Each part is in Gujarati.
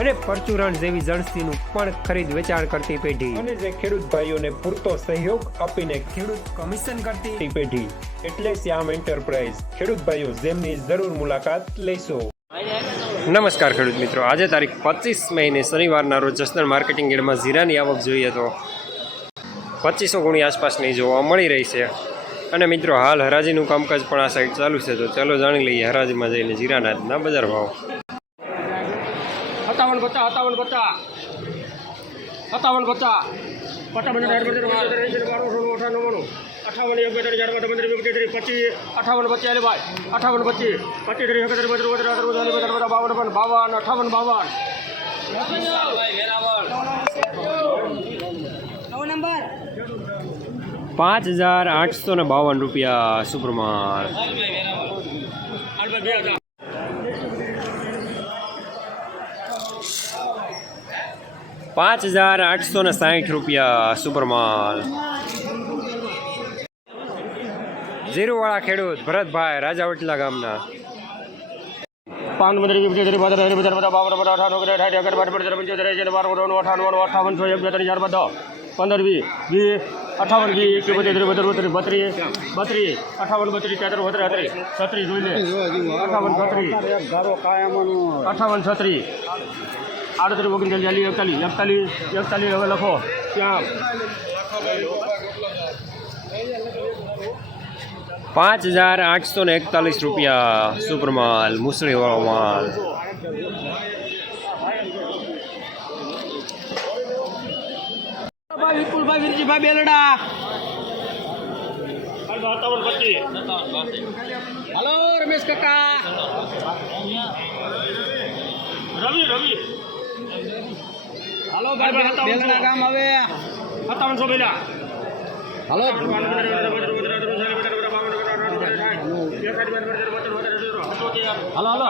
અને પરચુરણ જેવી જણસીનું પણ ખરીદ વેચાણ કરતી પેઢી. અને જે ખેડૂત ભાઈઓને પૂરતો સહયોગ આપીને ખેડૂત કમિશન કરતી પેઢી. એટલે શ્યામ એન્ટરપ્રાઇઝ. ખેડૂત ભાઈઓ જેમની જરૂર મુલાકાત લેશો. નમસ્કાર ખેડૂત મિત્રો. આજે તારીખ પચીસ મહિને શનિવારના રોજ જસદણ માર્કેટિંગ યાર્ડમાં જીરાની આવક જોઈએ તો પચીસો ગુણી આસપાસની જોવા મળી રહી છે. અને મિત્રો હાલ હરાજીનું કામકાજ પણ આ સાઈડ ચાલુ છે તો ચાલો જાણી લઈએ હરાજીમાં જઈને જીરાના બજાર ભાવ. સત્તાવન પચાસ સત્તાવન પચાસ. સત્તાવન પચાસ. પચાવન હજાર પંદર પંદર એંસી બાર સોળ અઠાવન નવ્વાણું. અઠાવન એક બેતાલીસ ચાર પાંચ પંદર વીસ ત્રીસ પચીસ. અઠાવન પચીસ ભાઈ. અઠાવન પચીસ. પચીસ ત્રીસ એકત્રીસ બત્રીસ બત્રીસ અઠાવન ચાલીસ બેતાલીસ બધા બાવન પણ બાવન અઠાવન બાવન. પાંચ હજાર આઠસો ને બાવન રૂપિયા સુપરમાલ બે હજાર પાંચ હજાર આઠસો ને સાહીઠ રૂપિયા સુપરમાલ. જીરુવાળા ખેડૂત ભરતભાઈ રાજાવટલા ગામના. પાંચ ત્રીસ બત્રીસ ત્રીસ બત્રીસ બધા બાવન બધા સાઠ, અગિયાર, બાર પંદર પંચોતેર એંસી બાર ઓગણ અઠાવન અઠાવન, છ એક ચાર બધા પંદર, વીસ વીસ, અઠાવન, વીસ એકવીસ બત્રીસ ત્રીસ બત્રીસ, અઠાવન, બત્રીસ, તેત્રીસ, બત્રીસ ત્રીસ છત્રીસ, અઠાવન, છત્રીસ. આડત્રીસ ઓગણચાલીસ ચાલીસ એકતાલીસ એકતાલીસ એકતાલીસ હવે લખો ત્યાં પાંચ હજાર આઠસો ને એકતાલીસ રૂપિયા સુપરમાલ મુસળીવાળો માલ ભાઈ વિપુલભાઈ વિરજીભાઈ બેલડા સત્તાવન પચીસ હલો રમેશ કાકા રવિ રવિ હલો ભાઈ બેલડા ગામ હવે સત્તાવનસો બેલા હલો હલો હલો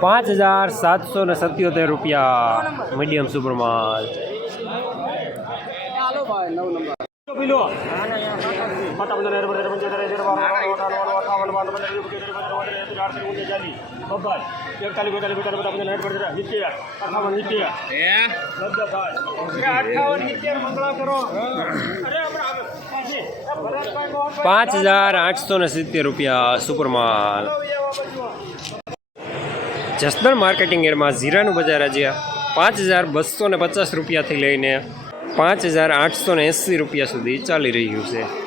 પાંચ હજાર સાતસો ને સત્યોતેર રૂપિયા મીડિયમ સુપરમાલ પેલો પતાવન હજાર પંદર પંચોતેર હજાર બાર અઠાવન અઠાવન બાર પંદર વીસ પચીસ ત્રીસ બત્રીસ તેત્રીસ આડત્રીસ ઓગણીસ ચાલીસ બબ્બાઈ એકતાલીસ બેતાલીસ બેતાલીસ બધા પંદર સાઠ પંદર સિત્તેર અઠાવન સિત્તેર બધા ભાઈ અઠાવન સિત્તેર મંગળા કરો અરે હમણાં પાછી ભરતભાઈ નો પાંચ હજાર આઠસો ને સિત્તેર રૂપિયા સુપરમાલ જસદણ માર્કેટિંગ એરમાં જીરાનું બજાર આજે પાંચ હજાર બસો ને પચાસ રૂપિયાથી લઈને પાંચ હજાર આઠસો ને એંસી રૂપિયા સુધી ચાલી રહ્યું છે.